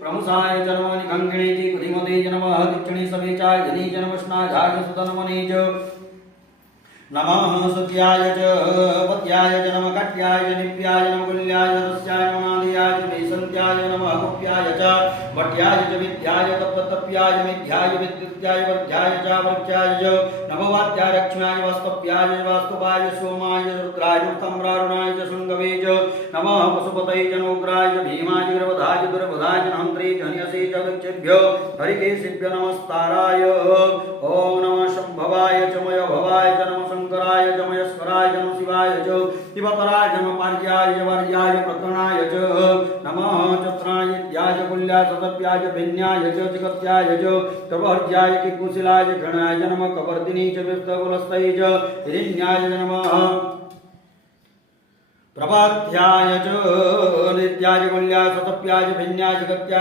प्रमुसाय च नमः निखङ्गिणे च कुधिमते च नमः दिक्षिणे सवेचाय धनी च नमस्नाघाय सुतनमने च नमः सत्याय च पत्याय च नमः कट्याय च निप्याय नमः कुल्याय रस्याय नमादयाय च वैसन्त्याय नमः कुप्याय च भट्याय च विद्याय तप्तप्याय मिथ्याय विद्युत्याय वर्ध्याय च वर्ध्याय च नमो वाद्याय लक्ष्म्याय वास्तव्याय वास्तुपाय सोमाय रुद्राय तम्रारुणाय च शृङ्गवे च नमः पशुपतये च नोग्राय च भीमाय गिरवधाय च दुर्वधाय च हन्त्रे च हन्यसे च वृक्षेभ्यो हरिकेशेभ्यो नमस्ताराय ॐ नमः शम्भवाय च मयभवाय च नमः शंकराय च महेश्वराय च नमः शिवाय च शिवतराय च नमः पार्याय च वर्याय प्रतणाय च नमः चत्राय द्याय च कुल्याय सतप्याय च भिन्याय च चिकत्याय च प्रवर्ज्याय च कुशिलाय च गणाय च नमः कवर्दिनी च विस्तकुलस्तये च हिरण्याय च नमः प्रभाध्याय च नित्याय कुल्याय सतप्याय च भिन्याय च चिकत्याय